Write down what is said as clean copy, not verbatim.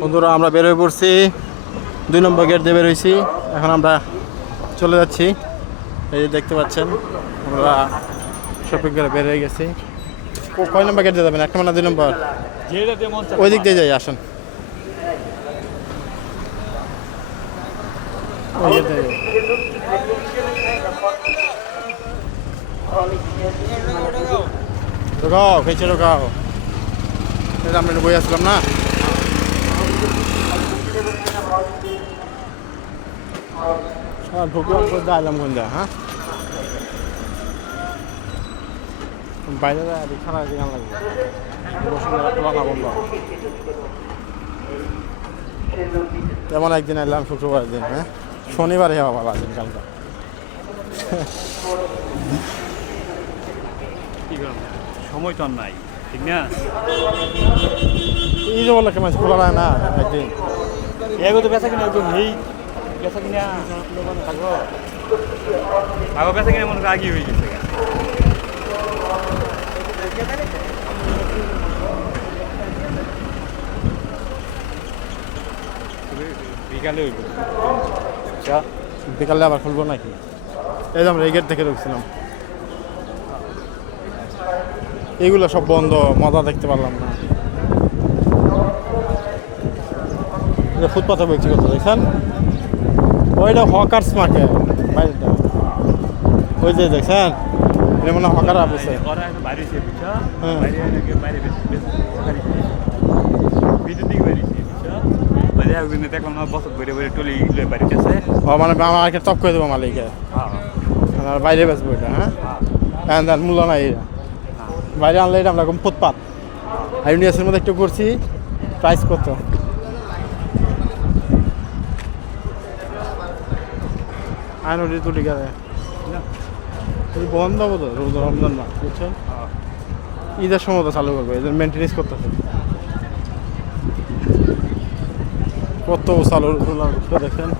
বন্ধুরা আমরা বেরোয় পড়ছি, 2 নম্বর গেট দিয়ে বেরোইছি। এখন আমরা চলে যাচ্ছি। এই যে দেখতে পাচ্ছেন আমরা শপিং করে বেরিয়ে গেছি। কয় নম্বর গেট দিয়ে যাবেন? 1 নম্বর না 2 নম্বর? ওই দিক দিয়ে যাই, আসেন। ওই গেট দিয়ে যাই। ঢোকাও, খেয়েছে ঢোকাও। এটা আমরা বই আসলাম না। ঢুকলাম করে দাঁড়ালাম গঞ্জা। হ্যাঁ, বাইরে খানা গান লাগবে। বসুন্ধরা বন্ধ। যেমন একদিন এলাম শুক্রবার দিন। হ্যাঁ, শনিবারে হওয়া ভালো আছেন কালকে। সময় তো নাই, ঠিক না? এই যে বললো কেমন খোলা হয় না একদিন। এগো তো বেচা কিনা একদম এই বেচা কিনা থাকবো। আগো বেচা কিনা মনে আগে হয়ে গেছে। বিকালে হইব। আচ্ছা, বিকালে আবার খুলবো নাকি? এই যে আমরা এই গেট থেকে ঢুকছিলাম। এইগুলো সব বন্ধ, মজা দেখতে পারলাম না। ফুটপাথে ব্যক্তিগত দেখছেন, ওইটা হকার্স মার্কেট বাইরেটা। ওই যে দেখছেন, এটা মনে হয় হকার আছে। হ্যাঁ, দেখলাম না বছর বেড়ে বেড়ে টলি বাড়িতে আছে। ও মানে আমাকে টপ করে দেবো মালিকে, বাইরে বেসবো এটা। হ্যাঁ, মূল্য নাই এটা। বাইরে আনলে এটা আমরা ফুটপাত ইউনিভার্সিটির মধ্যে একটু করছি। প্রাইস কত? আইনটি তুলি গেলে বন্ধ হবো তো, রমজান না বুঝছেন, ঈদের সময় তো চালু করবে, এদের মেনটেন্স করতেছে। কত চালু দেখেন।